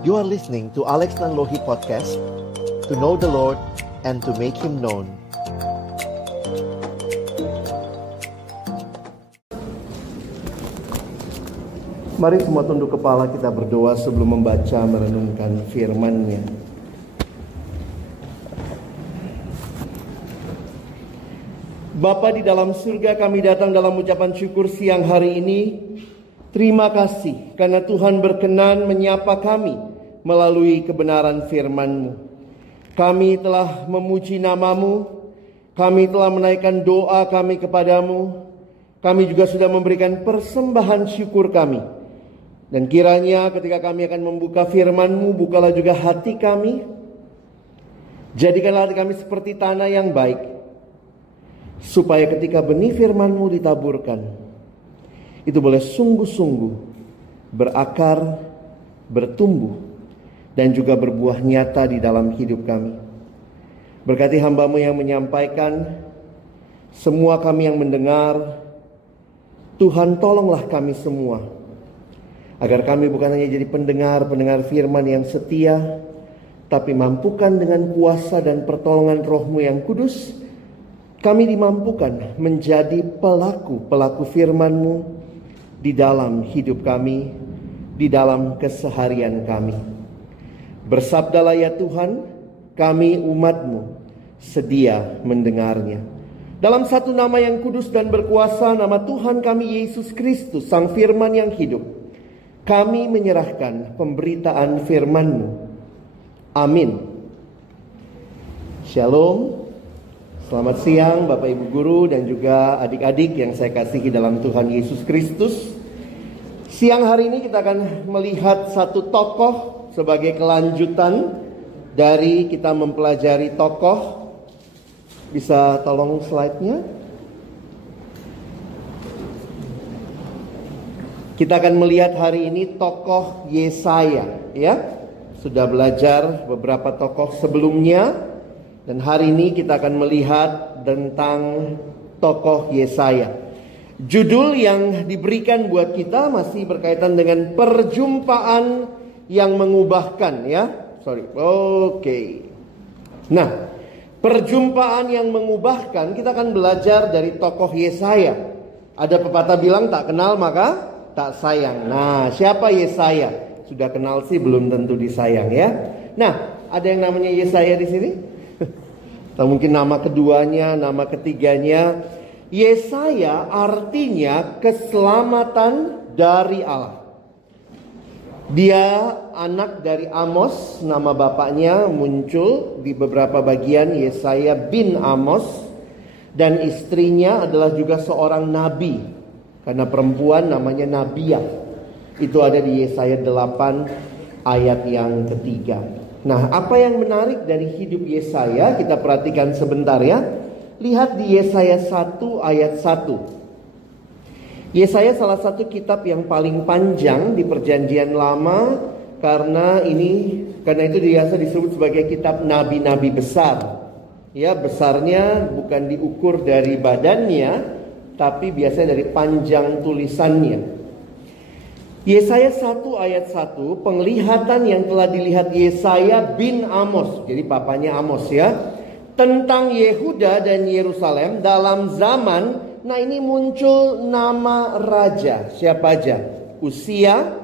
You are listening to Alex Nanlohi Podcast, to know the Lord and to make Him known. Mari semua tunduk kepala, kita berdoa sebelum membaca merenungkan firman-Nya. Bapa di dalam surga, kami datang dalam ucapan syukur siang hari ini. Terima kasih karena Tuhan berkenan menyapa kami melalui kebenaran firman-Mu. Kami telah memuji nama-Mu, kami telah menaikkan doa kami kepadamu, kami juga sudah memberikan persembahan syukur kami. Dan kiranya ketika kami akan membuka firman-Mu, bukalah juga hati kami. Jadikanlah hati kami seperti tanah yang baik, supaya ketika benih firman-Mu ditaburkan, itu boleh sungguh-sungguh berakar, bertumbuh, dan juga berbuah nyata di dalam hidup kami. Berkati hamba-Mu yang menyampaikan, semua kami yang mendengar. Tuhan, tolonglah kami semua, agar kami bukan hanya jadi pendengar firman yang setia, tapi mampukan dengan kuasa dan pertolongan Roh-Mu yang kudus, kami dimampukan menjadi pelaku firman-Mu di dalam hidup kami, di dalam keseharian kami. Bersabdalah ya Tuhan, kami umat-Mu sedia mendengarnya. Dalam satu nama yang kudus dan berkuasa, nama Tuhan kami Yesus Kristus, Sang Firman yang hidup, kami menyerahkan pemberitaan firman-Mu. Amin. Shalom. Selamat siang Bapak Ibu Guru dan juga adik-adik yang saya kasihi dalam Tuhan Yesus Kristus. Siang hari ini kita akan melihat satu tokoh sebagai kelanjutan dari kita mempelajari tokoh. Bisa tolong slide-nya? Kita akan melihat hari ini tokoh Yesaya, ya. Sudah belajar beberapa tokoh sebelumnya. Dan hari ini kita akan melihat tentang tokoh Yesaya. Judul yang diberikan buat kita masih berkaitan dengan perjumpaan yang mengubahkan, ya. Nah, perjumpaan yang mengubahkan, kita akan belajar dari tokoh Yesaya. Ada pepatah bilang tak kenal maka tak sayang. Nah, siapa Yesaya? Sudah kenal sih belum tentu disayang, ya. Nah, ada yang namanya Yesaya di sini? Atau mungkin nama keduanya, nama ketiganya. Yesaya artinya keselamatan dari Allah. Dia anak dari Amos, nama bapaknya muncul di beberapa bagian, Yesaya bin Amos. Dan istrinya adalah juga seorang nabi, karena perempuan namanya Nabiah. Itu ada di Yesaya 8 ayat yang ketiga. Nah, apa yang menarik dari hidup Yesaya kita perhatikan sebentar, ya. Lihat di Yesaya 1 ayat 1. Yesaya salah satu kitab yang paling panjang di Perjanjian Lama, karena itu biasa disebut sebagai kitab nabi-nabi besar. Ya, besarnya bukan diukur dari badannya, tapi biasanya dari panjang tulisannya. Yesaya 1 ayat 1, penglihatan yang telah dilihat Yesaya bin Amos, jadi papanya Amos, ya, tentang Yehuda dan Yerusalem dalam zaman, nah ini muncul nama raja, siapa aja? Uzia,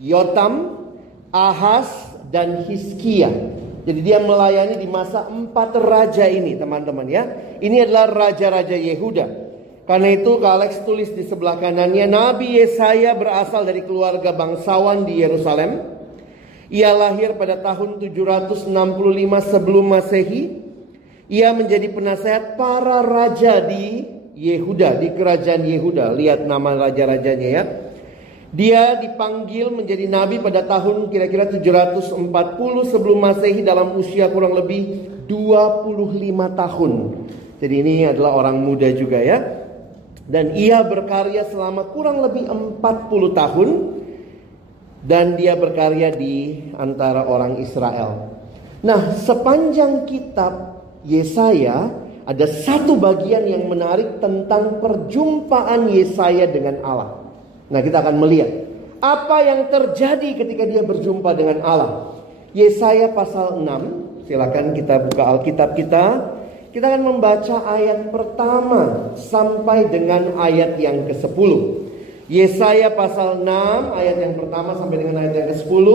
Yotam, Ahaz, dan Hizkia. Jadi dia melayani di masa 4 raja ini, teman-teman, ya. Ini adalah raja-raja Yehuda. Karena itu Kak Alex tulis di sebelah kanannya, Nabi Yesaya berasal dari keluarga bangsawan di Yerusalem. Ia lahir pada tahun 765 sebelum Masehi. Ia menjadi penasehat para raja di Yehuda, di kerajaan Yehuda. Lihat nama raja-rajanya, ya. Dia dipanggil menjadi nabi pada tahun kira-kira 740 sebelum Masehi dalam usia kurang lebih 25 tahun. Jadi ini adalah orang muda juga, ya. Dan ia berkarya selama kurang lebih 40 tahun. Dan dia berkarya di antara orang Israel. Nah, sepanjang kitab Yesaya ada satu bagian yang menarik tentang perjumpaan Yesaya dengan Allah. Nah, kita akan melihat Apa yang terjadi ketika dia berjumpa dengan Allah? Yesaya pasal 6. Silakan kita buka Alkitab kita. Kita akan membaca ayat pertama sampai dengan ayat yang ke-10. Yesaya pasal 6 ayat yang pertama sampai dengan ayat yang ke-10.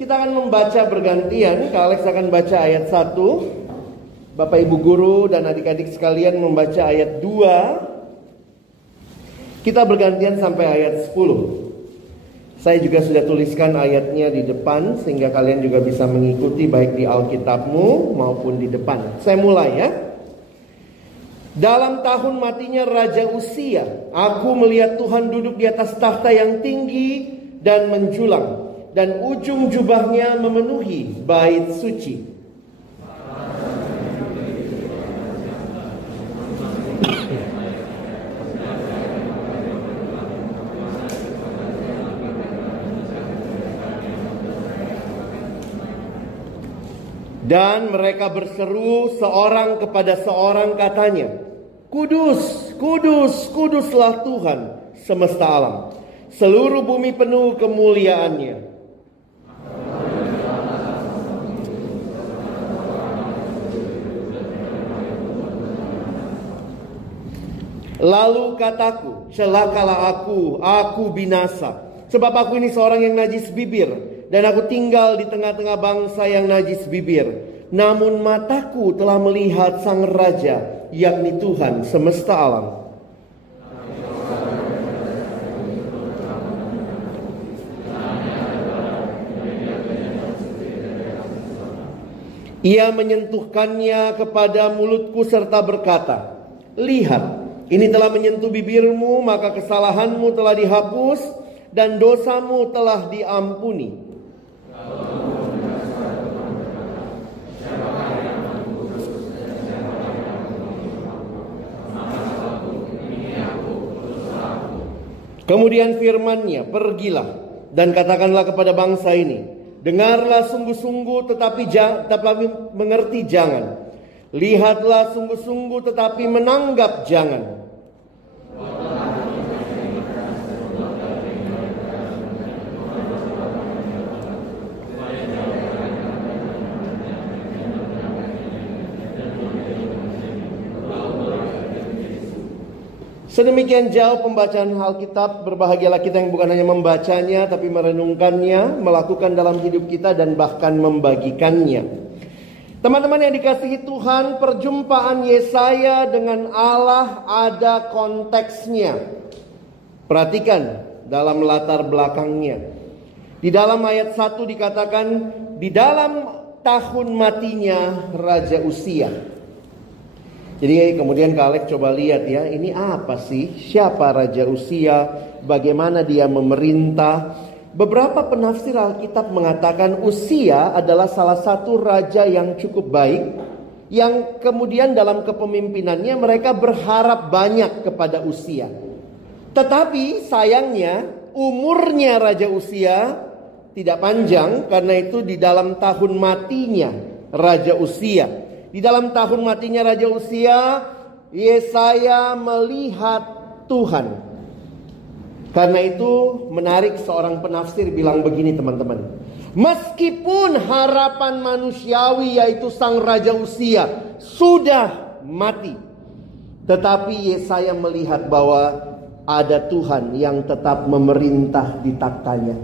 Kita akan membaca bergantian. Kak Alex akan baca ayat 1. Bapak Ibu guru dan adik-adik sekalian membaca ayat 2. Kita bergantian sampai ayat 10. Saya juga sudah tuliskan ayatnya di depan sehingga kalian juga bisa mengikuti baik di Alkitabmu maupun di depan. Saya mulai ya. Dalam tahun matinya Raja Uzia, aku melihat Tuhan duduk di atas takhta yang tinggi dan menjulang, dan ujung jubahnya memenuhi bait suci. Dan mereka berseru seorang kepada seorang, katanya, Kudus, kudus, kuduslah Tuhan semesta alam. Seluruh bumi penuh kemuliaannya. Lalu kataku, celakalah aku binasa. Sebab aku ini seorang yang najis bibir, dan aku tinggal di tengah-tengah bangsa yang najis bibir. Namun mataku telah melihat Sang Raja, yakni Tuhan semesta alam. Ia menyentuhkannya kepada mulutku serta berkata, lihat, ini telah menyentuh bibirmu, maka kesalahanmu telah dihapus dan dosamu telah diampuni. Kemudian firman-Nya, pergilah dan katakanlah kepada bangsa ini, dengarlah sungguh-sungguh tetapi mengerti jangan. Lihatlah sungguh-sungguh tetapi menanggap jangan. Sedemikian jauh pembacaan Alkitab. Berbahagialah kita yang bukan hanya membacanya, tapi merenungkannya, melakukan dalam hidup kita, dan bahkan membagikannya. Teman-teman yang dikasihi Tuhan, perjumpaan Yesaya dengan Allah ada konteksnya. Perhatikan dalam latar belakangnya. Di dalam ayat 1 dikatakan, di dalam tahun matinya Raja Uzia. Jadi kemudian Kak Alex coba lihat ya, ini apa sih? Siapa Raja Uzia? Bagaimana dia memerintah? Beberapa penafsir Alkitab mengatakan Uzia adalah salah satu raja yang cukup baik, yang kemudian dalam kepemimpinannya mereka berharap banyak kepada Uzia. Tetapi sayangnya umurnya Raja Uzia tidak panjang, karena itu di dalam tahun matinya Raja Uzia. Di dalam tahun matinya Raja Uzia, Yesaya melihat Tuhan. Karena itu menarik, seorang penafsir bilang begini teman-teman. Meskipun harapan manusiawi yaitu sang Raja Uzia sudah mati, tetapi Yesaya melihat bahwa ada Tuhan yang tetap memerintah di taktanya.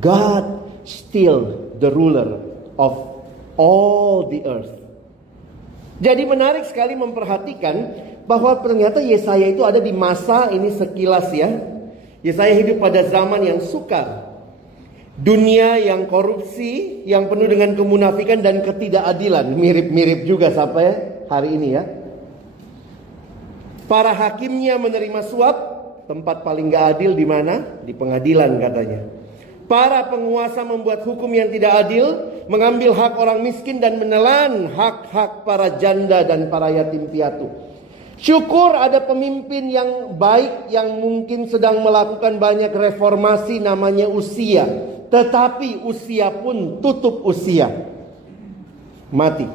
God still the ruler of all the earth. Jadi menarik sekali memperhatikan bahwa ternyata Yesaya itu ada di masa ini sekilas ya. Yesaya hidup pada zaman yang sukar. Dunia yang korupsi, yang penuh dengan kemunafikan dan ketidakadilan. Mirip-mirip juga sampai hari ini ya. Para hakimnya menerima suap. Tempat paling gak adil di mana? Di pengadilan katanya. Para penguasa membuat hukum yang tidak adil, mengambil hak orang miskin dan menelan hak-hak para janda dan para yatim piatu. Syukur ada pemimpin yang baik yang mungkin sedang melakukan banyak reformasi, namanya Uzia. Tetapi Uzia pun tutup usia, mati.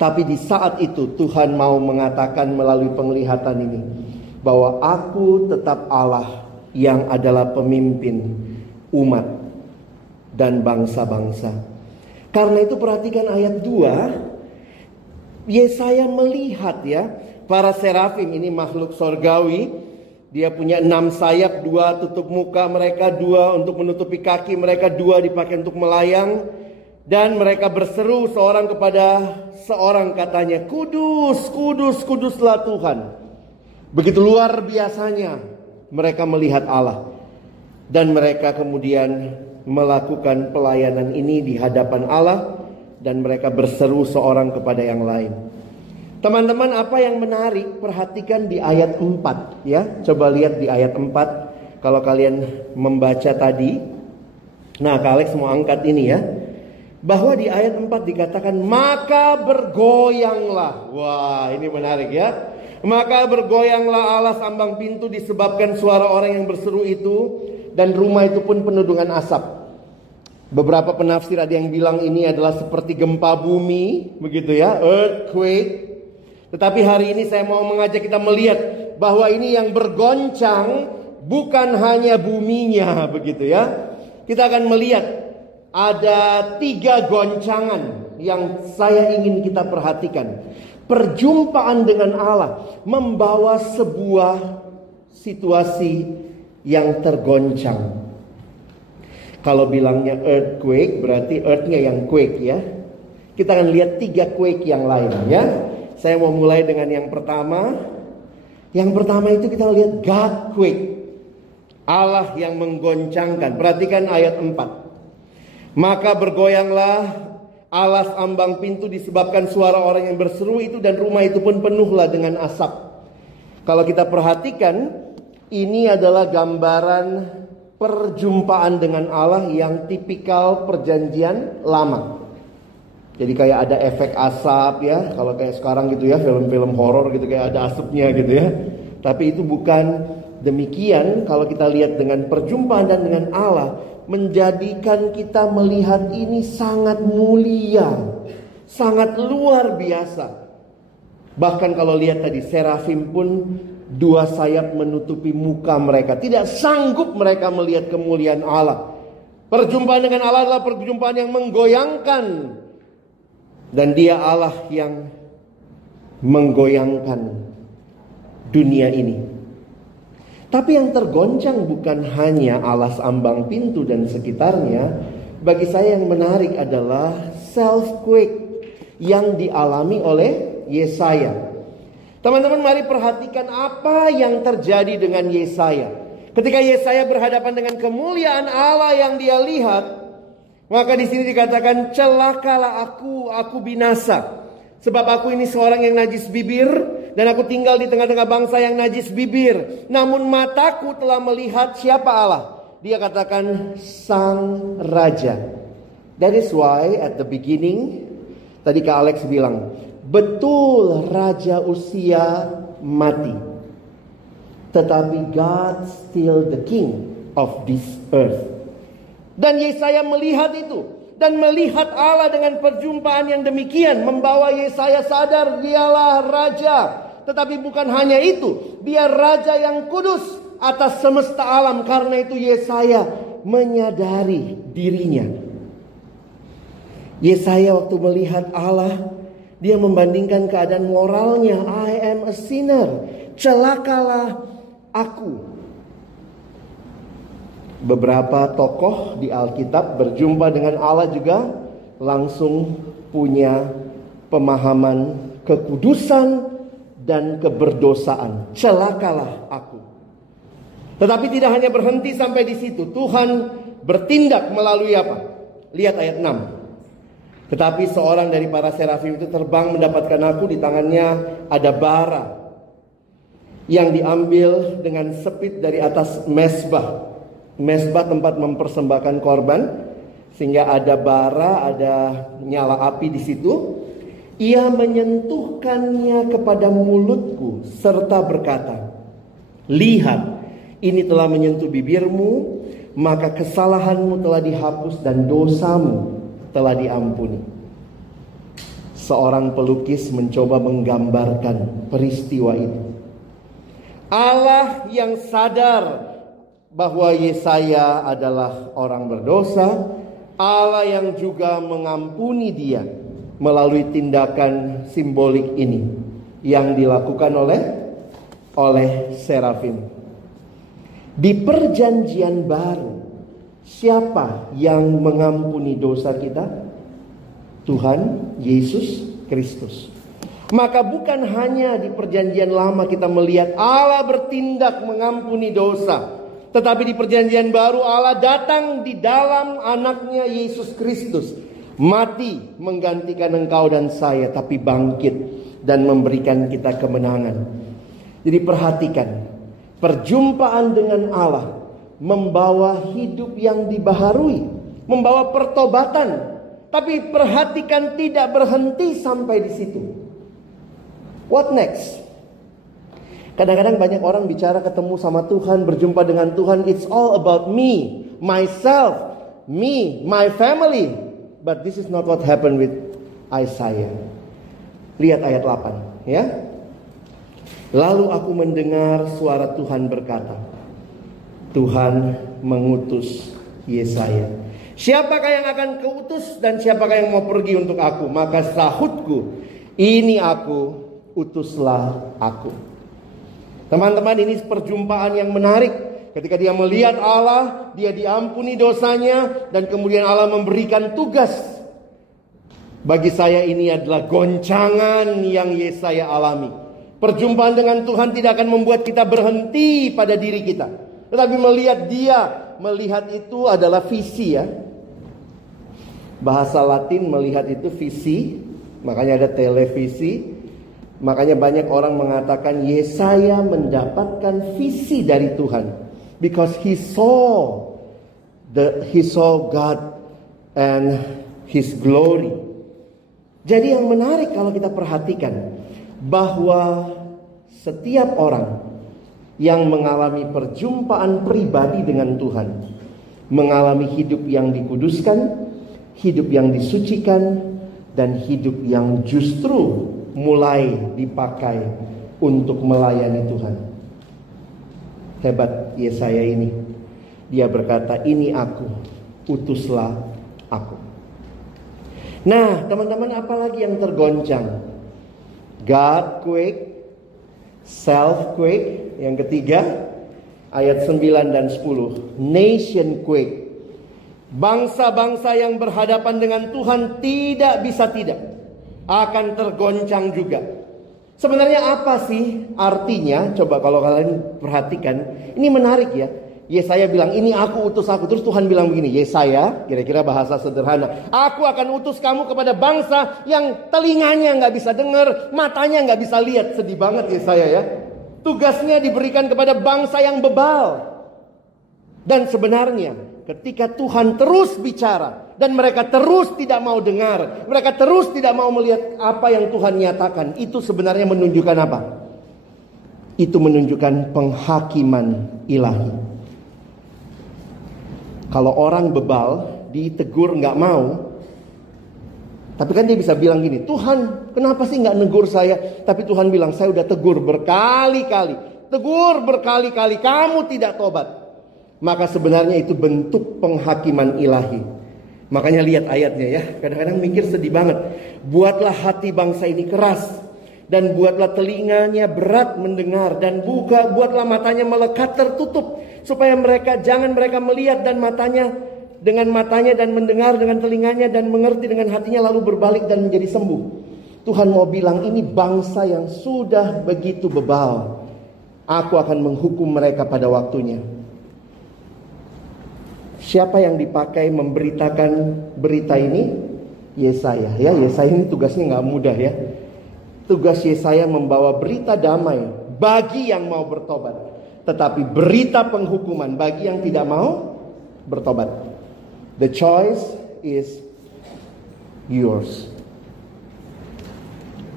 Tapi di saat itu Tuhan mau mengatakan melalui penglihatan ini bahwa aku tetap Allah yang adalah pemimpin umat dan bangsa-bangsa. Karena itu perhatikan ayat 2. Yesaya melihat ya, para serafim ini makhluk sorgawi. Dia punya 6 sayap, 2 tutup muka mereka, 2 untuk menutupi kaki mereka, 2 dipakai untuk melayang. Dan mereka berseru seorang kepada seorang, katanya, "Kudus, kudus, kuduslah Tuhan." Begitu luar biasanya mereka melihat Allah. Dan mereka kemudian melakukan pelayanan ini di hadapan Allah. Dan mereka berseru seorang kepada yang lain. Teman-teman, apa yang menarik? Perhatikan di ayat 4 ya. Coba lihat di ayat 4. Kalau kalian membaca tadi. Nah, Kak Alex mau angkat ini ya. Bahwa di ayat 4 dikatakan, maka bergoyanglah. Wah, ini menarik ya. Maka bergoyanglah alas ambang pintu disebabkan suara orang yang berseru itu. Dan rumah itu pun penuh dengan asap. Beberapa penafsir ada yang bilang ini adalah seperti gempa bumi, begitu ya, earthquake. Tetapi hari ini saya mau mengajak kita melihat bahwa ini yang bergoncang bukan hanya buminya, begitu ya. Kita akan melihat ada 3 goncangan yang saya ingin kita perhatikan. Perjumpaan dengan Allah membawa sebuah situasi yang tergoncang. Kalau bilangnya earthquake berarti earthnya yang quake ya. Kita akan lihat 3 quake yang lain ya. Saya mau mulai dengan yang pertama. Yang pertama itu kita lihat God quake. Allah yang menggoncangkan. Perhatikan ayat 4. Maka bergoyanglah alas ambang pintu disebabkan suara orang yang berseru itu, dan rumah itu pun penuhlah dengan asap. Kalau kita perhatikan, ini adalah gambaran perjumpaan dengan Allah yang tipikal perjanjian lama. Jadi kayak ada efek asap ya. Kalau kayak sekarang gitu ya, film-film horor gitu kayak ada asapnya gitu ya. Tapi itu bukan demikian. Kalau kita lihat dengan perjumpaan dan dengan Allah, menjadikan kita melihat ini sangat mulia, sangat luar biasa. Bahkan kalau lihat tadi, serafim pun 2 sayap menutupi muka mereka. Tidak sanggup mereka melihat kemuliaan Allah. Perjumpaan dengan Allah adalah perjumpaan yang menggoyangkan. Dan dia Allah yang menggoyangkan dunia ini. Tapi yang tergoncang bukan hanya alas ambang pintu dan sekitarnya. Bagi saya yang menarik adalah self-quake yang dialami oleh Yesaya. Teman-teman, mari perhatikan apa yang terjadi dengan Yesaya. Ketika Yesaya berhadapan dengan kemuliaan Allah yang dia lihat, maka di sini dikatakan, celakalah aku binasa. Sebab aku ini seorang yang najis bibir, dan aku tinggal di tengah-tengah bangsa yang najis bibir. Namun mataku telah melihat siapa Allah. Dia katakan Sang Raja. That is why at the beginning, tadi Kak Alex bilang, betul Raja Usia mati, tetapi God still the King of this earth. Dan Yesaya melihat itu, dan melihat Allah dengan perjumpaan yang demikian, membawa Yesaya sadar dialah Raja. Tetapi bukan hanya itu, dia Raja yang kudus atas semesta alam. Karena itu Yesaya menyadari dirinya. Yesaya waktu melihat Allah, dia membandingkan keadaan moralnya. I am a sinner, celakalah aku. Beberapa tokoh di Alkitab berjumpa dengan Allah juga langsung punya pemahaman kekudusan dan keberdosaan. Celakalah aku. Tetapi tidak hanya berhenti sampai di situ. Tuhan bertindak melalui apa? Lihat ayat 6. Tetapi seorang dari para serafim itu terbang mendapatkan aku. Di tangannya ada bara yang diambil dengan sepit dari atas mezbah. Mezbah tempat mempersembahkan korban, sehingga ada bara, ada nyala api di situ. Ia menyentuhkannya kepada mulutku serta berkata, lihat, ini telah menyentuh bibirmu, maka kesalahanmu telah dihapus dan dosamu telah diampuni. Seorang pelukis mencoba menggambarkan peristiwa itu. Allah yang sadar bahwa Yesaya adalah orang berdosa, Allah yang juga mengampuni dia melalui tindakan simbolik ini yang dilakukan oleh serafim. Di perjanjian baru, siapa yang mengampuni dosa kita? Tuhan Yesus Kristus. Maka bukan hanya di perjanjian lama kita melihat Allah bertindak mengampuni dosa, tetapi di perjanjian baru Allah datang di dalam anaknya Yesus Kristus, mati menggantikan engkau dan saya, tapi bangkit dan memberikan kita kemenangan. Jadi perhatikan, perjumpaan dengan Allah membawa hidup yang dibaharui, membawa pertobatan. Tapi perhatikan, tidak berhenti sampai di situ. What next? Kadang-kadang banyak orang bicara ketemu sama Tuhan, berjumpa dengan Tuhan, it's all about me, myself, me, my family. But this is not what happened with Isaiah. Lihat ayat 8 ya. Lalu aku mendengar suara Tuhan berkata, Tuhan mengutus Yesaya. Siapakah yang akan keutus dan siapakah yang mau pergi untuk aku? Maka sahutku, ini aku, utuslah aku. Teman-teman, ini perjumpaan yang menarik. Ketika dia melihat Allah, dia diampuni dosanya, dan kemudian Allah memberikan tugas. Bagi saya ini adalah goncangan yang Yesaya alami. Perjumpaan dengan Tuhan tidak akan membuat kita berhenti pada diri kita, tetapi melihat dia, melihat itu adalah visi ya. Bahasa Latin melihat itu visi, makanya ada televisi. Makanya banyak orang mengatakan Yesaya mendapatkan visi dari Tuhan, because he saw God and His glory. Jadi yang menarik kalau kita perhatikan, bahwa setiap orang yang mengalami perjumpaan pribadi dengan Tuhan, mengalami hidup yang dikuduskan, hidup yang disucikan, dan hidup yang justru mulai dipakai untuk melayani Tuhan. Hebat Yesaya ini. Dia berkata, ini aku, utuslah aku. Nah, teman-teman, apalagi yang tergoncang? God quake, self quake. Yang ketiga, ayat 9 dan 10. Nation quake. Bangsa-bangsa yang berhadapan dengan Tuhan tidak bisa tidak, akan tergoncang juga. Sebenarnya apa sih artinya? Coba kalau kalian perhatikan, ini menarik ya. Yesaya bilang, ini aku utus aku. Terus Tuhan bilang begini, Yesaya, kira-kira bahasa sederhana, aku akan utus kamu kepada bangsa yang telinganya gak bisa dengar, matanya gak bisa lihat. Sedih banget Yesaya ya. Tugasnya diberikan kepada bangsa yang bebal. Dan sebenarnya ketika Tuhan terus bicara dan mereka terus tidak mau dengar, mereka terus tidak mau melihat apa yang Tuhan nyatakan, itu sebenarnya menunjukkan apa? Itu menunjukkan penghakiman ilahi. Kalau orang bebal ditegur nggak mau, tapi kan dia bisa bilang gini, Tuhan kenapa sih nggak negur saya? Tapi Tuhan bilang, saya udah tegur berkali-kali, kamu tidak tobat. Maka sebenarnya itu bentuk penghakiman ilahi. Makanya lihat ayatnya ya. Kadang-kadang mikir sedih banget. Buatlah hati bangsa ini keras, dan buatlah telinganya berat mendengar, dan buatlah matanya melekat tertutup, supaya jangan mereka melihat dan dengan matanya dan mendengar dengan telinganya dan mengerti dengan hatinya, lalu berbalik dan menjadi sembuh. Tuhan mau bilang, ini bangsa yang sudah begitu bebal. Aku akan menghukum mereka pada waktunya. Siapa yang dipakai memberitakan berita ini? Yesaya. Ya, Yesaya ini tugasnya nggak mudah ya. Tugas Yesaya membawa berita damai bagi yang mau bertobat, tetapi berita penghukuman bagi yang tidak mau bertobat. The choice is yours.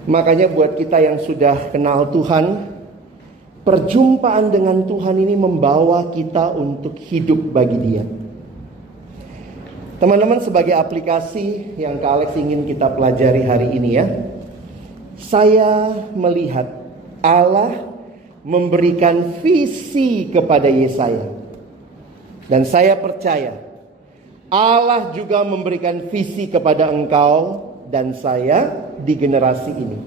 Makanya buat kita yang sudah kenal Tuhan, perjumpaan dengan Tuhan ini membawa kita untuk hidup bagi Dia. Teman-teman, sebagai aplikasi yang Kak Alex ingin kita pelajari hari ini ya, saya melihat Allah memberikan visi kepada Yesaya. Dan saya percaya Allah juga memberikan visi kepada engkau dan saya di generasi ini.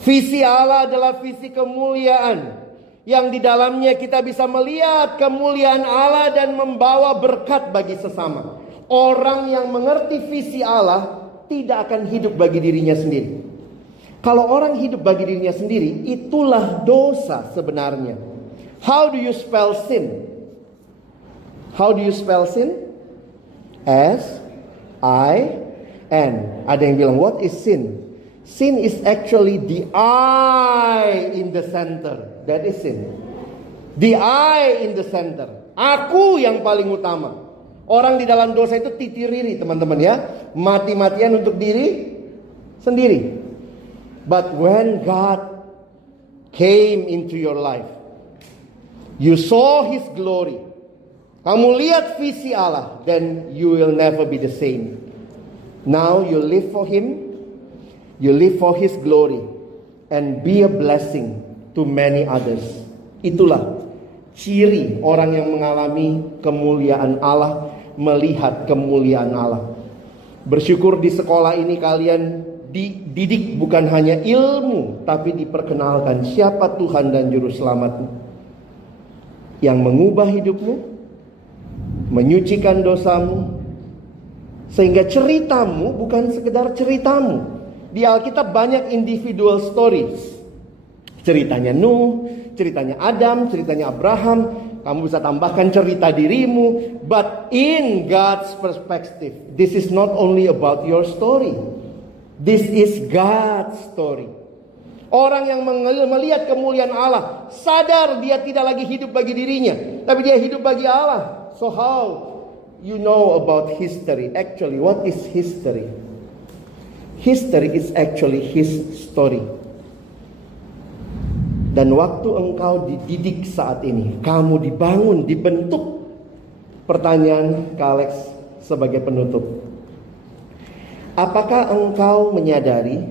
Visi Allah adalah visi kemuliaan, yang di dalamnya kita bisa melihat kemuliaan Allah dan membawa berkat bagi sesama. Orang yang mengerti visi Allah tidak akan hidup bagi dirinya sendiri. Kalau orang hidup bagi dirinya sendiri, itulah dosa sebenarnya. How do you spell sin? How do you spell sin? S-I-N. Ada yang bilang, what is sin? Sin is actually the I in the center. That is sin. The I in the center. Aku yang paling utama. Orang di dalam dosa itu titiriri, teman-teman ya. Mati-matian untuk diri sendiri. But when God came into your life, you saw His glory. Kamu lihat visi Allah, then you will never be the same. Now you live for Him, you live for His glory, and be a blessing to many others. Itulah ciri orang yang mengalami kemuliaan Allah, melihat kemuliaan Allah. Bersyukur di sekolah ini kalian dididik bukan hanya ilmu, tapi diperkenalkan siapa Tuhan dan Juru Selamatmu, yang mengubah hidupmu, menyucikan dosamu, sehingga ceritamu bukan sekedar ceritamu. Di Alkitab banyak individual stories. Ceritanya Nuh, ceritanya Adam, ceritanya Abraham. Kamu bisa tambahkan cerita dirimu. But in God's perspective, this is not only about your story. This is God's story. Orang yang melihat kemuliaan Allah, sadar dia tidak lagi hidup bagi dirinya, tapi dia hidup bagi Allah. So how you know about history? Actually, what is history? History is actually His story. Dan waktu engkau dididik saat ini, kamu dibangun, dibentuk. Pertanyaan ke Alex sebagai penutup. Apakah engkau menyadari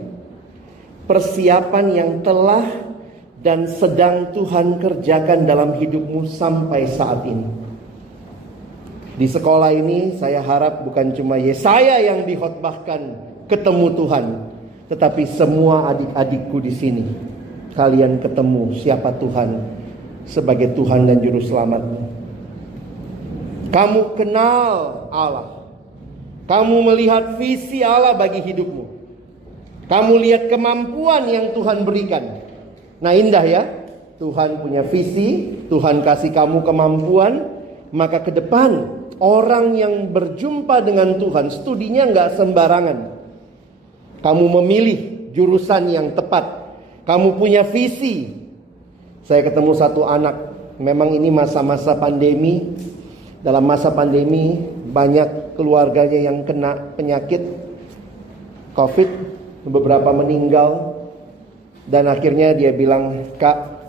persiapan yang telah dan sedang Tuhan kerjakan dalam hidupmu sampai saat ini? Di sekolah ini saya harap bukan cuma Yesaya yang dikhotbahkan ketemu Tuhan, tetapi semua adik-adikku di sini, kalian ketemu siapa Tuhan sebagai Tuhan dan Juru Selamatmu. Kamu kenal Allah. Kamu melihat visi Allah bagi hidupmu. Kamu lihat kemampuan yang Tuhan berikan. Nah, indah ya. Tuhan punya visi, Tuhan kasih kamu kemampuan. Maka ke depan orang yang berjumpa dengan Tuhan, studinya nggak sembarangan. Kamu memilih jurusan yang tepat. Kamu punya visi. Saya ketemu satu anak. Memang ini masa-masa pandemi. Dalam masa pandemi banyak keluarganya yang kena penyakit COVID, beberapa meninggal. Dan akhirnya dia bilang, "Kak,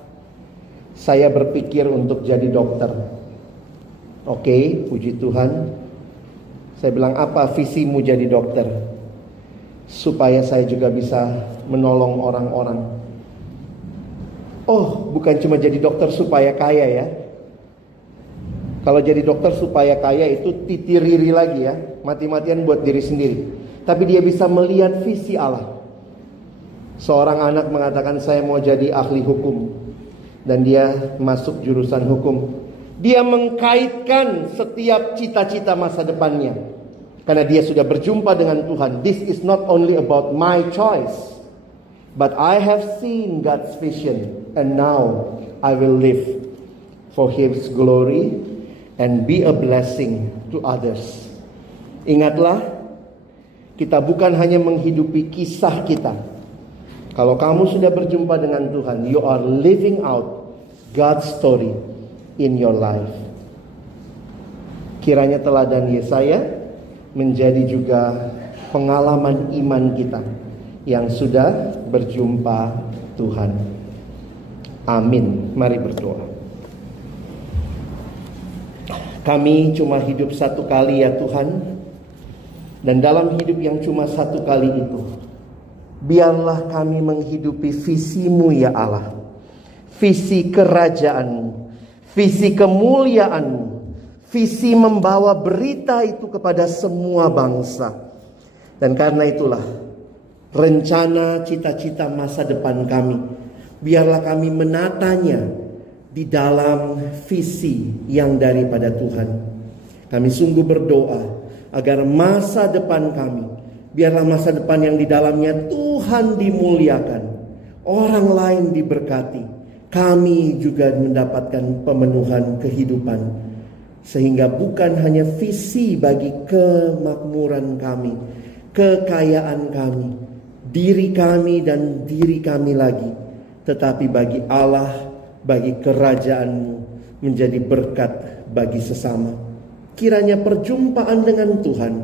saya berpikir untuk jadi dokter." Oke, puji Tuhan. Saya bilang, "Apa visimu jadi dokter?" "Supaya saya juga bisa menolong orang-orang." "Oh, bukan cuma jadi dokter supaya kaya ya." Kalau jadi dokter supaya kaya itu titiriri lagi ya, mati-matian buat diri sendiri. Tapi dia bisa melihat visi Allah. Seorang anak mengatakan, "Saya mau jadi ahli hukum." Dan dia masuk jurusan hukum. Dia mengkaitkan setiap cita-cita masa depannya, karena dia sudah berjumpa dengan Tuhan. This is not only about my choice, but I have seen God's vision, and now I will live for His glory and be a blessing to others. Ingatlah, kita bukan hanya menghidupi kisah kita. Kalau kamu sudah berjumpa dengan Tuhan, you are living out God's story in your life. Kiranya teladan Yesaya menjadi juga pengalaman iman kita yang sudah berjumpa Tuhan. Amin. Mari berdoa. Kami cuma hidup satu kali ya Tuhan. Dan dalam hidup yang cuma satu kali itu, biarlah kami menghidupi visi-Mu ya Allah. Visi kerajaan-Mu, visi kemuliaan-Mu, visi membawa berita itu kepada semua bangsa. Dan karena itulah rencana cita-cita masa depan kami, biarlah kami menatanya di dalam visi yang daripada Tuhan. Kami sungguh berdoa agar masa depan kami, biarlah masa depan yang di dalamnya Tuhan dimuliakan, orang lain diberkati, kami juga mendapatkan pemenuhan kehidupan. Sehingga bukan hanya visi bagi kemakmuran kami, kekayaan kami, diri kami dan diri kami lagi, tetapi bagi Allah, bagi kerajaan-Mu, menjadi berkat bagi sesama. Kiranya perjumpaan dengan Tuhan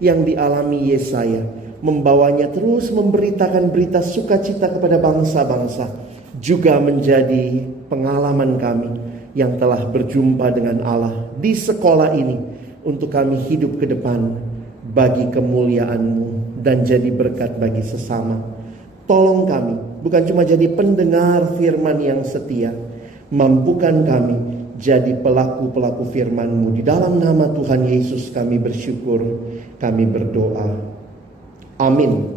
yang dialami Yesaya membawanya terus memberitakan berita sukacita kepada bangsa-bangsa, juga menjadi pengalaman kami yang telah berjumpa dengan Allah di sekolah ini, untuk kami hidup ke depan bagi kemuliaan-Mu dan jadi berkat bagi sesama. Tolong kami bukan cuma jadi pendengar firman yang setia, mampukan kami jadi pelaku-pelaku firman-Mu. Di dalam nama Tuhan Yesus kami bersyukur, kami berdoa. Amin.